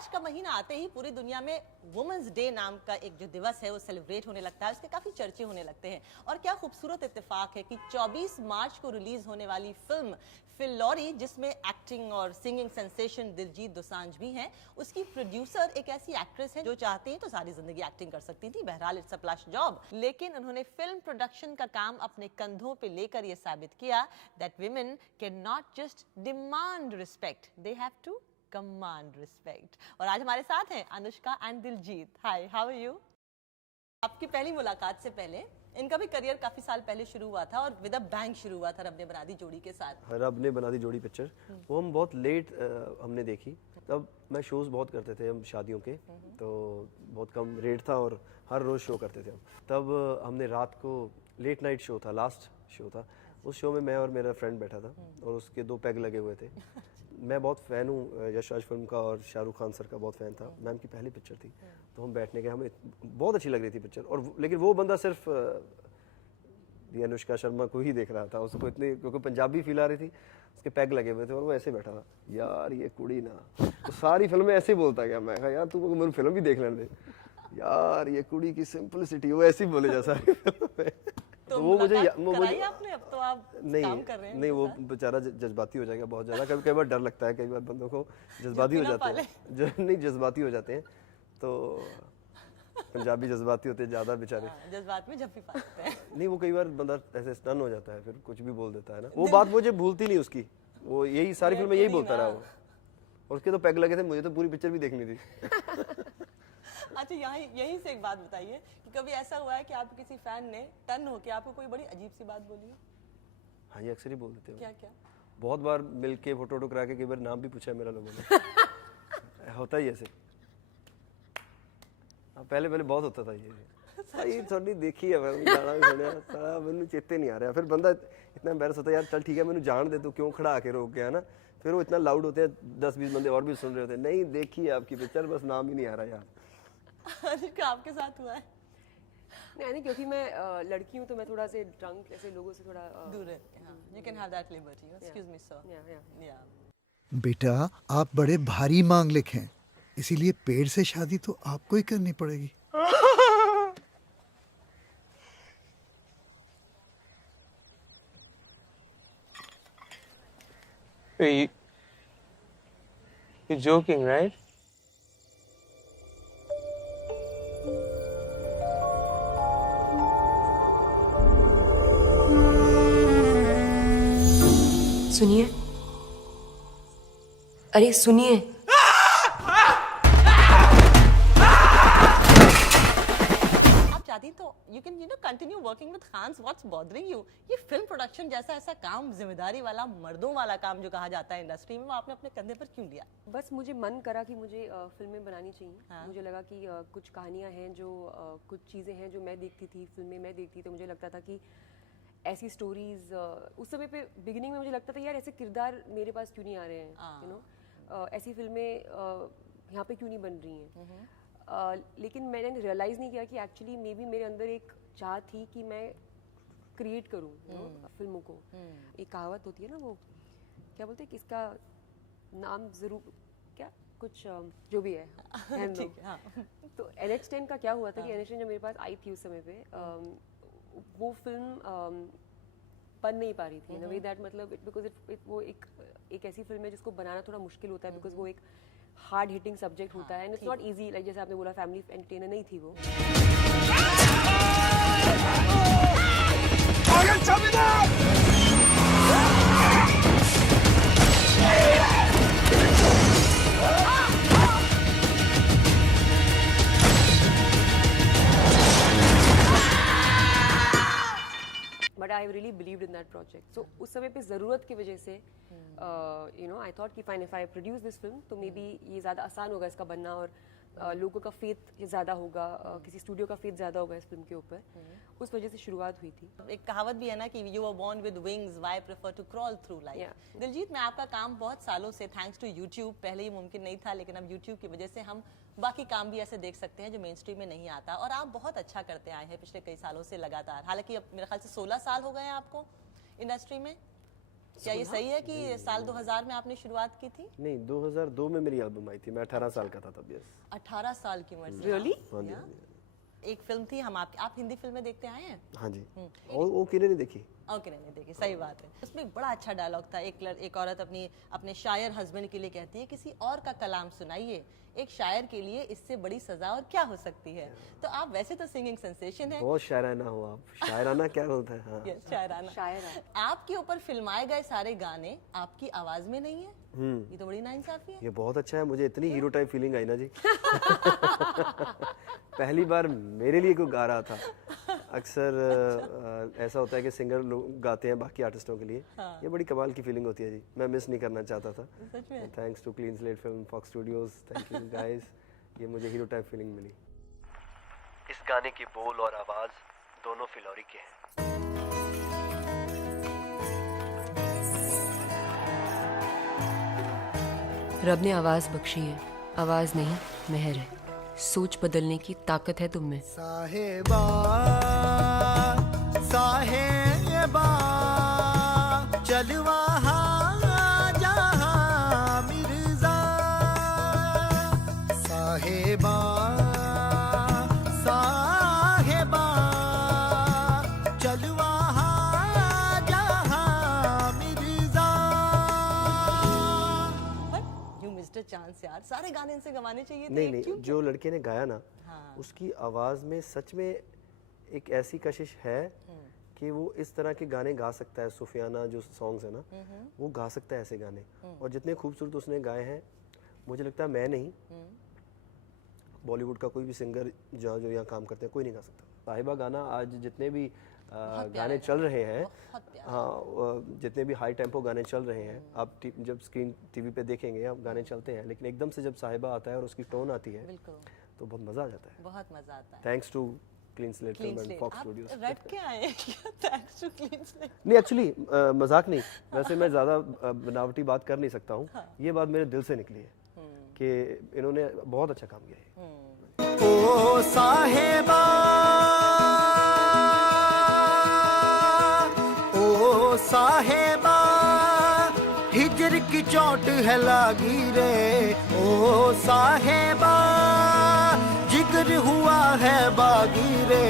मार्च का महीना आते ही पूरी दुनिया में वुमेन्स डे नाम का एक जो दिवस है वो सेलिब्रेट होने लगता है, उसके काफी चर्चे होने लगते हैं। और क्या खूबसूरत इत्तेफाक है कि 24 मार्च को रिलीज होने वाली फिल्म फिल्लौरी, जिसमें एक्टिंग और सिंगिंग सेंसेशन दिलजीत दोसांझ भी हैं, उसकी प्रोड्यूसर एक ऐसी एक्ट्रेस है जो चाहती है तो सारी जिंदगी एक्टिंग कर सकती थी। बहरहाल इट्स अ प्लस जॉब, लेकिन उन्होंने फिल्म प्रोडक्शन का काम अपने कंधों पे लेकर ये साबित किया that women can not just demand respect, they have to command respect. और आज हमारे साथ हैं Anushka and Diljit. Hi, how are you? आपकी पहली मुलाकात से पहले इनका भी करियर काफी साल पहले शुरू हुआ था और विद अ बैंग शुरू हुआ था रब ने बना दी जोड़ी के साथ। रब ने बना दी जोड़ी पिक्चर वो हम बहुत लेट हमने देखी। तब मैं शोज बहुत करते थे हम शादियों के, तो बहुत कम रेट था और हर रोज शो करते थे हम। तब हमने रात को लेट नाइट शो था, लास्ट शो था। उस शो में मैं और मेरा फ्रेंड बैठा था और उसके 2 पैग लगे हुए थे। मैं बहुत फ़ैन हूँ यश राज फिल्म का और शाहरुख खान सर का बहुत फ़ैन था। मैम की पहली पिक्चर थी, तो हम बैठने गए, हमें बहुत अच्छी लग रही थी पिक्चर। और लेकिन वो बंदा सिर्फ अनुष्का शर्मा को ही देख रहा था, उसको इतनी, क्योंकि पंजाबी फील आ रही थी, उसके पैग लगे हुए थे और वो ऐसे बैठा था, यार ये कुड़ी ना। तो सारी फिल्म में ऐसे ही बोलता गया। मैं कहा यार तू मेरी फिल्म भी देख लेने दे, यार ये कुड़ी की सिंपलिसिटी, वो ऐसे ही बोले जा सारी फिल्म में। तो वो मुझे आपने, अब तो आप नहीं काम कर रहे हैं नहीं, वो बेचारा जज्बाती हो जाएगा बहुत ज्यादा। कभी कई बार डर लगता है, कई बार बंदों को जज्बाती हो जाते हैं नहीं जज्बाती हो जाते हैं, तो पंजाबी जज्बाती होते हैं ज्यादा बेचारे। जज्बात में जब भी पाते हैं नहीं, वो कई बार बंदा ऐसे स्टन हो जाता है, फिर कुछ भी बोल देता है ना। वो बात मुझे भूलती नहीं उसकी, वो यही सारी फिल्म में यही बोलता रहा वो। और उसके तो पैग लगे थे, मुझे तो पूरी पिक्चर भी देखनी थी। अच्छा, यहीं से एक बात बताइए कि कभी ऐसा हुआ है कि आप किसी फैन ने टर्न होकर आपको कोई बड़ी अजीब सी बात बोली? हाँ, ये अक्सर ही बोल देते हैं। क्या क्या? बहुत बार मिलके फोटो करा के कई बार नाम भी पूछा है मेरा लोगों ने। होता ही ऐसे। पहले बहुत होता था ये। सही थोड़ी देखी है मैं, गाना भी सुनिया, सारा मैंने चेते नहीं आ रहा। फिर बंदा इतना एम्बैरस होता है, यार चल ठीक है मैंने जान दे, तू क्यों खड़ा आके रोक गया ना। फिर वो इतना लाउड होते हैं, 10-20 बंदे और भी सुन रहे होते हैं, नहीं देखी है आपकी पिक्चर, बस नाम ही नहीं आ रहा यार। अनुष्का, आपके साथ हुआ है? नहीं, क्योंकि मैं लड़की हूँ तो मैं थोड़ा से ड्रंक ऐसे लोगों से थोड़ा दूर रहते हैं। You can have that liberty. Excuse me sir. या बेटा, आप बड़े भारी मांगलिक हैं, इसीलिए पेड़ से शादी तो आपको ही करनी पड़ेगी। You're joking, right? सुनिए, अरे सुनिए। आप चाहती तो you can continue working with Khans. What's bothering you? ये फिल्म प्रोडक्शन जैसा ऐसा काम, जिम्मेदारी वाला, मर्दों वाला काम जो कहा जाता है इंडस्ट्री में, वो आपने अपने कंधे पर क्यों लिया? बस मुझे मन करा कि मुझे फिल्में बनानी चाहिए। हाँ। मुझे लगा कि कुछ कहानियाँ हैं जो कुछ चीज़ें हैं जो मैं देखती थी, फिल्में मैं देखती, तो मुझे लगता था कि ऐसी स्टोरीज उस समय पे बिगिनिंग में मुझे लगता था यार ऐसे किरदार मेरे पास क्यों नहीं आ रहे हैं, यू नो, ऐसी फिल्में यहाँ पे क्यों नहीं बन रही हैं। लेकिन मैंने रियलाइज़ नहीं किया कि एक्चुअली मे बी मेरे अंदर एक चाह थी कि मैं क्रिएट करूँ फिल्मों को। एक कहावत होती है ना, वो क्या बोलते हैं, किसका नाम ज़रूर, क्या कुछ जो भी है ठीक है, हाँ। तो NH10 का क्या हुआ था कि NH10 जब मेरे पास आई थी उस समय पे, वो फिल्म बन नहीं पा रही थी इन वे दैट, मतलब बिकॉज वो एक ऐसी फिल्म है जिसको बनाना थोड़ा मुश्किल होता है, बिकॉज वो एक हार्ड हिटिंग सब्जेक्ट होता है and it's not easy, like जैसे आपने बोला फैमिली एंटरटेनर नहीं थी वो। But I really believed in that project. So उस समय पे ज़रूरत की वजह से यू नो आई थॉट कि fine if I produce this film तो मे बी ये ज़्यादा आसान होगा इसका बनना, और लोगों का फेथ ज़्यादा होगा, किसी स्टूडियो का फेथ ज़्यादा होगा इस फिल्म के ऊपर। उस वजह से शुरुआत हुई थी। एक कहावत भी है ना कि you are born with wings, why prefer to crawl through life. Diljit, मैं आपका काम बहुत सालों से, थैंक्स टू यूट्यूब, पहले ही मुमकिन नहीं था, लेकिन अब यूट्यूब की वजह से हम बाकी काम भी ऐसे देख सकते हैं जो मेन स्ट्रीम में नहीं आता, और आप बहुत अच्छा करते आए हैं पिछले कई सालों से लगातार। हालांकि अब मेरे ख्याल से 16 साल हो गए हैं आपको इंडस्ट्री में। क्या ये सही है कि साल 2000 में आपने शुरुआत की थी? नहीं, 2002 में मेरी एल्बम आई थी, मैं 18 साल का था तब। यस 18 साल की उम्र से। Really? हाँ जी, Yeah. एक फिल्म थी हम आप हिंदी फिल्में देखते आए हैं? हाँ जी। वो किने नहीं देखी? ओके नहीं देखी, सही बात है। उसमें एक बड़ा अच्छा डायलॉग था, एक औरत अपने शायर हस्बैंड के लिए कहती है, किसी और का कलाम सुनाइए, एक शायर के लिए इससे बड़ी सजा और क्या हो सकती है। तो आप वैसे तो सिंगिंग सेंसेशन है, बहुत शायराना हो आप। शायराना क्या होता है? हाँ। शायराना। शायरा। आपके ऊपर फिल्माए गए सारे गाने आपकी आवाज में नहीं है, ये तो बड़ी नाइंसाफी है। ये बहुत अच्छा है, मुझे इतनी हीरो टाइप फीलिंग आई ना जी। पहली बार मेरे लिए कोई गा रहा था। अक्सर ऐसा होता है कि सिंगर लोग गाते हैं बाकी आर्टिस्टों के लिए। ये बड़ी कमाल की फीलिंग होती है जी, मैं मिस नहीं करना चाहता था। सच में? Thanks to Clean Slate film, Fox Studios, thank you guys, ये मुझे हीरो टाइप फीलिंग मिली। इस गाने की बोल और आवाज दोनों फिलौरी के हैं। रब ने आवाज बख्शी है, आवाज नहीं मेहर है। सोच बदलने की ताकत है तुम में। साहेबा साहेबा चलवा जहां मिर्जा, साहेबा साहेबा चलवा जहां मिर्जा। यू मिस्टर चांस यार, सारे गाने इनसे गवाने चाहिए थे। नहीं क्यों? नहीं, जो लड़के ने गाया ना, हाँ। उसकी आवाज में सच में एक ऐसी कशिश है कि वो इस तरह के गाने गा सकता है। सुफियाना जो सॉन्ग्स है ना, वो गा सकता है ऐसे गाने, और जितने खूबसूरत उसने गाए हैं, मुझे लगता है मैं नहीं, बॉलीवुड का कोई भी सिंगर जो यहाँ काम करते हैं कोई नहीं गा सकता। साहिबा गाना आज जितने भी गाने चल रहे हैं, हाँ, जितने भी हाई टेम्पो गाने चल रहे हैं, आप जब स्क्रीन टीवी पे देखेंगे आप गाने चलते हैं, लेकिन एकदम से जब साहिबा आता है और उसकी टोन आती है, बिल्कुल, तो बहुत मजा आ जाता है। बहुत मजा आता है। Thanks to Clean Slate clean film and slate, Fox आप स्टूडियोज। रट के आए हैं क्या? Thanks to Clean Slate. नहीं एक्चुअली मजाक नहीं, वैसे मैं ज़्यादा बनावटी बात कर नहीं सकता हूँ। ये बात मेरे दिल से निकली है कि इन्होंने बहुत अच्छा काम किया है। ओ साहेबा ओ साहेबा हिजर की चोट है लागी रे, ओ साहेबा जिगर हुआ है बागी रे,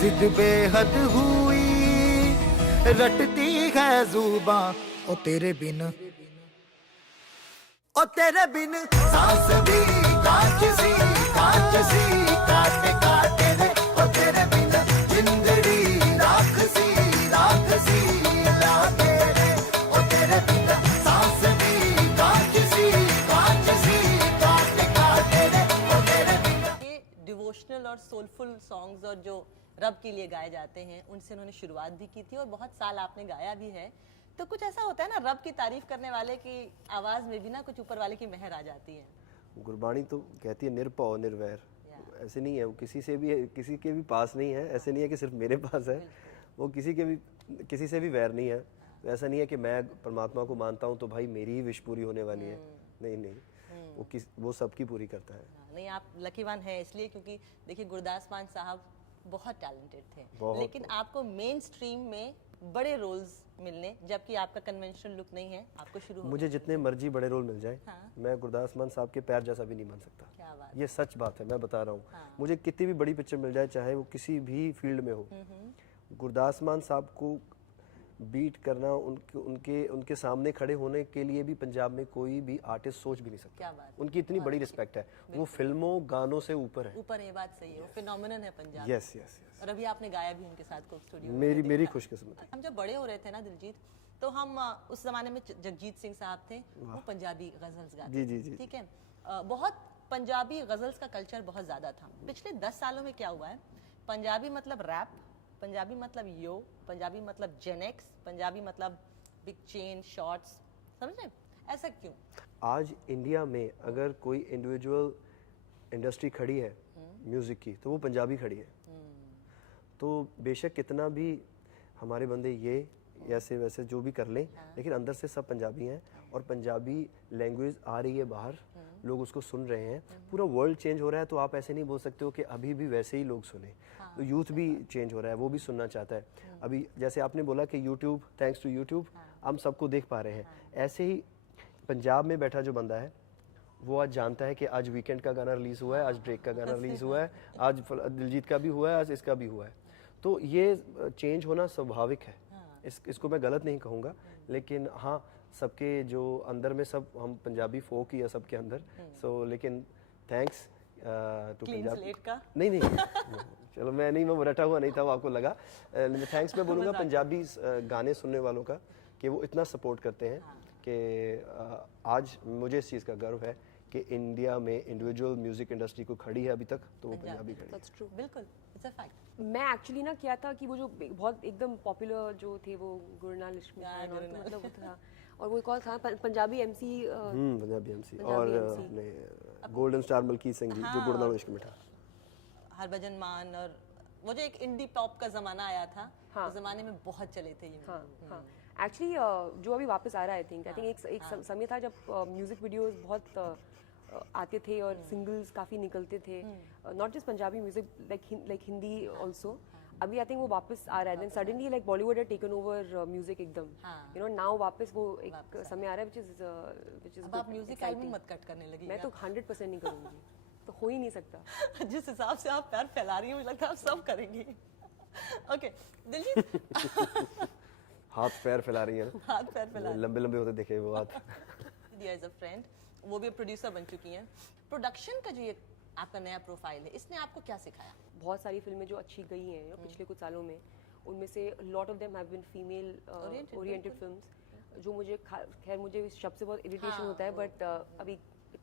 जिद बेहद हुई रटती है जुबां, ओ तेरे बिन सांस भी काट सी काट रे, ओ तेरे बिन जिंदड़ी राख सी लागे रे, ओ तेरे बिन सांस भी काट सी रे, ओ तेरे बिन। ये डिवोशनल और सोलफुल सॉन्ग्स और जो रब के लिए गाए जाते हैं, उनसे उन्होंने शुरुआत भी की थी और बहुत साल आपने गाया भी है। तो कुछ ऐसा होता है ना, रब की तारीफ करने वाले की आवाज में भी ना कुछ ऊपर वाले की मेहर आ जाती है। गुरबाणी तो कहती है निरपौ निर्वैर, ऐसे नहीं है वो किसी के भी पास नहीं है। ऐसे नहीं है कि सिर्फ मेरे पास है, वो किसी से भी वैर नहीं है। ऐसा नहीं है कि मैं परमात्मा को मानता हूँ तो भाई मेरी ही विश पूरी होने वाली है, नहीं, वो सबकी पूरी करता है। नहीं, आप लकीवान हैं इसलिए, क्योंकि देखिए गुरदास मान साहब बहुत टैलेंटेड थे, लेकिन आपको मेन स्ट्रीम में बड़े रोल्स मिलने, जबकि आपका कन्वेंशनल लुक नहीं है, आपको शुरू मुझे जितने मर्जी बड़े रोल मिल जाए, हाँ। मैं गुरदास मान साहब के पैर जैसा भी नहीं बन सकता। क्या बात, ये सच बात है, मैं बता रहा हूँ। हाँ। मुझे कितनी भी बड़ी पिक्चर मिल जाए, चाहे वो किसी भी फील्ड में हो, गुरदास मान साहब को बीट करना, उनके सामने खड़े होने के लिए भी पंजाब में कोई भी आर्टिस्ट सोच भी नहीं सकता। क्या बात, उनकी इतनी बड़ी रिस्पेक्ट है, वो फिल्मों गानों से ऊपर है। ऊपर ये बात सही है, वो फिनोमिनन है पंजाब। यस यस यस, और अभी आपने गाया भी उनके साथ कोक स्टूडियो में, मेरी खुशकिस्मती। हम जब बड़े हो रहे थे ना दिलजीत, तो हम उस जमाने में जगजीत सिंह साहब थे, वो पंजाबी गजल्स गाते जी। ठीक है, बहुत पंजाबी गजल्स का कल्चर बहुत ज्यादा था। पिछले 10 सालों में क्या हुआ है, पंजाबी मतलब रैप, पंजाबी मतलब यो, पंजाबी मतलब जेनेक्स, पंजाबी मतलब बिग चेन शॉर्ट्स, समझ रहे? ऐसा क्यों? आज इंडिया में अगर कोई इंडिविजुअल इंडस्ट्री खड़ी है म्यूजिक की, तो वो पंजाबी खड़ी है। तो बेशक कितना भी हमारे बंदे ये ऐसे वैसे जो भी कर लें, लेकिन अंदर से सब पंजाबी हैं, और पंजाबी लैंग्वेज आ रही है बाहर, लोग उसको सुन रहे हैं। पूरा वर्ल्ड चेंज हो रहा है, तो आप ऐसे नहीं बोल सकते हो कि अभी भी वैसे ही लोग सुने। तो यूथ भी चेंज हो रहा है, वो भी सुनना चाहता है। अभी जैसे आपने बोला कि यूट्यूब, थैंक्स टू यूट्यूब हम सबको देख पा रहे हैं। ऐसे ही पंजाब में बैठा जो बंदा है वो आज जानता है कि आज वीकेंड का गाना रिलीज़ हुआ है, आज ड्रेक का गाना रिलीज़ हुआ है, आज दिलजीत का भी हुआ है, आज इसका भी हुआ है। तो ये चेंज होना स्वाभाविक है। इसको मैं गलत नहीं कहूँगा, लेकिन हाँ सबके जो अंदर में सब हम पंजाबी फोक ही है सबके अंदर। सो लेकिन थैंक्स टू पंजाब का नहीं चलो मैं रटा हुआ नहीं था, वो आपको लगा। थैंक्स मैं बोलूँगा पंजाबी गाने सुनने वालों का कि वो इतना सपोर्ट करते हैं कि आज मुझे इस चीज़ का गर्व है कि इंडिया में इंडिविजुअल म्यूजिक इंडस्ट्री को खड़ी है अभी तक, तो वो पंजाबी खड़ी है। That's true. बिल्कुल, इट्स अ फैक्ट। मैं एक्चुअली ना क्या था कि वो जो बहुत एकदम पॉपुलर जो थे वो गुरनाल इश्क खान और मतलब वो था, और वो कौन था पंजाबी एमसी पंजाबी एमसी और अपने गोल्डन स्टार मलकीत सिंह जी जो गुरनाल इश्क में था, हरभजन मान, और वो जो एक इंडी पॉप का जमाना आया था, उस जमाने में बहुत चले थे ये। हाँ एक्चुअली जो अभी वापस आ रहा है आई थिंक एक समय था जब म्यूजिक वीडियोस बहुत आते थे और सिंगल्स काफ़ी निकलते थे, not just Punjabi music like Hindi also. अभी आई थिंक वो वापस आ रहा है, then suddenly like Bollywood had taken over music एकदम, यू नो नाउ वापस वो एक समय आ रहा है which is अब आप म्यूजिक एल्बम मत कट करने लगी। मैं तो 100% नहीं करूँगी, तो हो ही नहीं सकता। जिस हिसाब से आप पैर फैला रही हैं मुझे लगता है आप सब करेंगी। ओके दिलजीत हाथ पैर फैला रही है ना, हाथ पैर फैला लंबे लंबे होते दिखे वो हाथ। दिया एज अ फ्रेंड, वो भी प्रोड्यूसर बन चुकी हैं। प्रोडक्शन का जो ये आपका नया प्रोफाइल है, इसने आपको क्या सिखाया? बहुत सारी फिल्में जो अच्छी गई हैं पिछले कुछ सालों में, उनमें से lot of them have been female oriented films, जो मुझे खैर मुझे इस शब्द से बहुत इरिटेशन होता है, बट अभी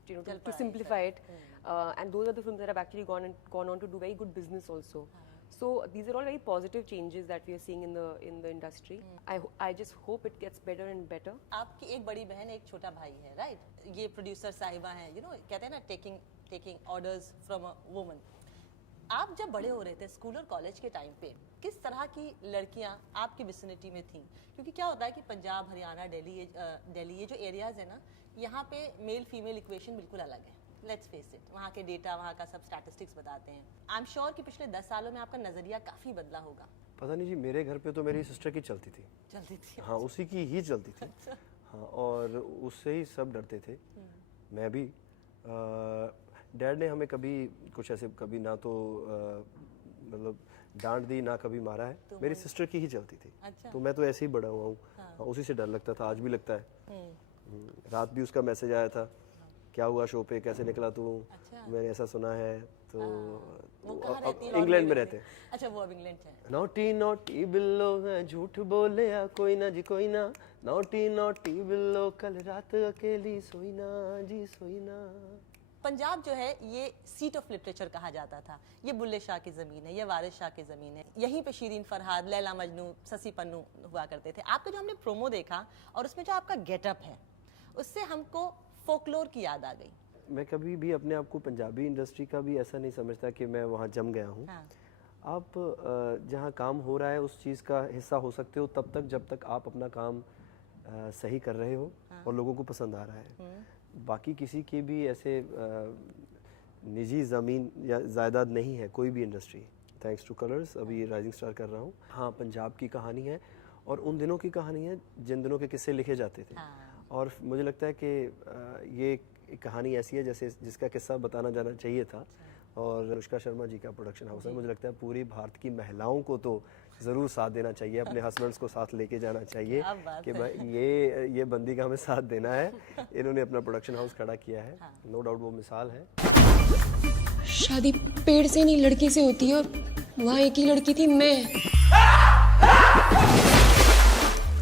to simplify it, and those are the films that have actually gone on to do very good business also. So these are all very positive changes that we are seeing in the industry. I just hope it gets better and better. आपकी एक बड़ी बहन एक छोटा भाई है, right? ये producer साहिबा हैं, यू नो कहते हैं ना taking orders from a woman. आप जब बड़े हो रहे थे स्कूल और कॉलेज के टाइम पे, किस तरह की लड़कियां आपकी विसिनिटी में थीं? क्योंकि क्या होता है कि पंजाब, हरियाणा, दिल्ली ये जो एरियाज है ना, यहाँ पे मेल फीमेल इक्वेशन बिल्कुल अलग है। लेट्स फेस इट, वहाँ के डेटा, वहाँ का सब स्टैटिस्टिक्स बताते हैं। आई एम श्योर कि पिछले 10 सालों में आपका नजरिया काफी बदला होगा। पता नहीं जी, मेरे घर पे तो मेरी सिस्टर की चलती थी। हाँ, उसी की ही चलती थी। हाँ, और उससे ही सब डरते थे, मैं भी। डैड ने हमें कभी कुछ ऐसे कभी ना तो मतलब डांट दी ना कभी मारा है, तो मेरी सिस्टर की ही चलती थी। अच्छा। तो मैं तो ऐसे ही बड़ा हुआ हूँ। हाँ। उसी से डर लगता था, आज भी लगता है। रात भी उसका मैसेज आया था, क्या हुआ शो पे, कैसे निकला तू? अच्छा। मैंने ऐसा सुना है। तो इंग्लैंड में रहते हैं। अच्छा, वो अब इंग्लैंड है। नॉटी नॉटी बिल्लो है, झूठ बोले कोई ना जी कोई ना, नॉटी नॉटी बिल्लो कल रात अकेली सोई ना जी सोई ना। पंजाब जो है ये सीट ऑफ लिटरेचर कहा जाता था। ये बुल्ले शाह की ज़मीन है, ये वारिस शाह की ज़मीन है। यहीं पे शिरीन फरहाद, लैला मजनू, ससी पन्नू हुआ करते थे। आपका जो हमने प्रोमो देखा और उसमें जो आपका गेटअप है, उससे हमको फोकलोर की याद आ गई। मैं कभी भी अपने आप को पंजाबी इंडस्ट्री का भी ऐसा नहीं समझता कि मैं वहाँ जम गया हूँ। हाँ। आप जहाँ काम हो रहा है उस चीज़ का हिस्सा हो सकते हो तब तक जब तक आप अपना काम सही कर रहे हो। हाँ। और लोगों को पसंद आ रहा है। बाकी किसी की भी ऐसे निजी ज़मीन या जायदाद नहीं है कोई भी इंडस्ट्री। थैंक्स टू कलर्स अभी राइजिंग स्टार कर रहा हूँ। हाँ, पंजाब की कहानी है और उन दिनों की कहानी है जिन दिनों के किस्से लिखे जाते थे। हाँ। और मुझे लगता है कि ये एक कहानी ऐसी है जैसे जिसका किस्सा बताना जाना चाहिए था। और अनुष्का शर्मा जी का प्रोडक्शन हाउस है। मुझे लगता है पूरी भारत की महिलाओं को तो ज़रूर साथ देना चाहिए, अपने हस्बैंड्स को साथ लेके जाना चाहिए कि भाई ये बंदी का हमें साथ देना है। इन्होंने अपना प्रोडक्शन हाउस खड़ा किया है। हाँ। नो डाउट वो मिसाल है। शादी पेड़ से नहीं लड़की से होती है, और वहाँ एक ही लड़की थी, मैं।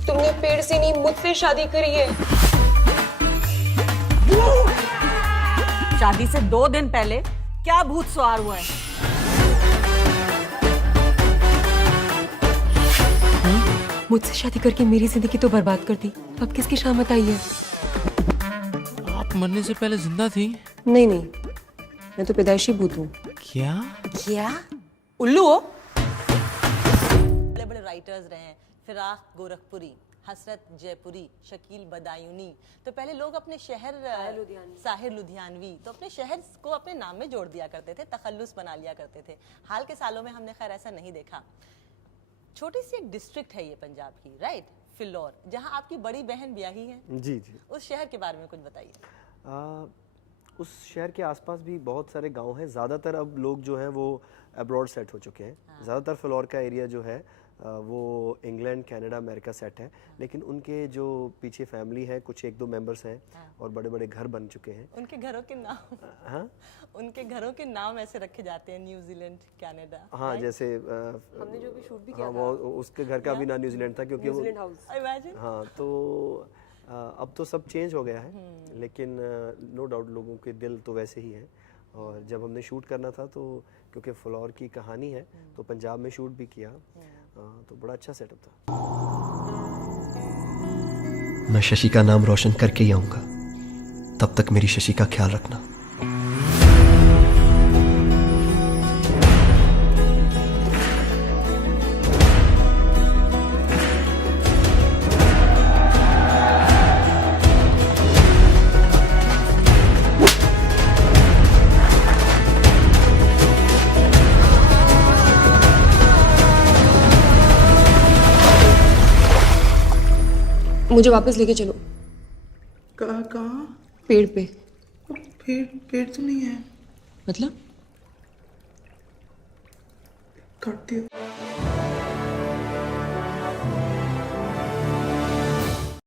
तुमने पेड़ से नहीं मुझसे शादी करी है। शादी से 2 दिन पहले क्या भूत सवार हुआ है? मुझसे शादी करके मेरी जिंदगी तो बर्बाद कर दी, अब किसकी शामत आई है? आप मरने से पहले जिंदा थी? नहीं, मैं तो पैदाइशी भूत हूँ। क्या उल्लू हो? बड़े बड़े राइटर्स रहे हैं, फिराक गोरखपुरी, हसरत जयपुरी, शकील बदायूनी। तो पहले लोग अपने शहर साहिर लुधियानवी तो अपने शहर को अपने नाम में जोड़ दिया करते थे, तखल्लुस बना लिया करते थे। हाल के सालों में हमने खैर ऐसा नहीं देखा। छोटी सी एक डिस्ट्रिक्ट है ये पंजाब की, राइट? फिल्लौर, जहां आपकी बड़ी बहन ब्याही है। जी जी। उस शहर के बारे में कुछ बताइए। उस शहर के आसपास भी बहुत सारे गांव हैं। ज़्यादातर अब लोग जो हैं वो अब्रॉड सेट हो चुके हैं। ज़्यादातर फ्लोर का एरिया जो है वो इंग्लैंड, कनाडा, अमेरिका सेट है। लेकिन उनके जो पीछे फैमिली है, कुछ एक दो मेंबर्स हैं और बड़े बड़े घर बन चुके हैं। उनके घरों के नाम हाँ उनके घरों के नाम ऐसे रखे जाते हैं, न्यूजीलैंड, कनाडा। हाँ, जैसे हमने जो भी शूट भी किया हाँ, वो उसके घर का भी नाम न्यूजीलैंड था क्योंकि वो न्यूजीलैंड हाउस। इमेजिन। हाँ, तो अब तो सब चेंज हो गया है, लेकिन नो डाउट लोगों के दिल तो वैसे ही हैं। और जब हमने शूट करना था तो क्योंकि फ्लोर की कहानी है तो पंजाब में शूट भी किया, तो बड़ा अच्छा सेटअप था। मैं शशि का नाम रोशन करके ही आऊंगा, तब तक मेरी शशि का ख्याल रखना। मुझे वापस लेके चलो कहाँ? पेड़ पे। पेड़ तो नहीं है। मतलब काटती हूँ।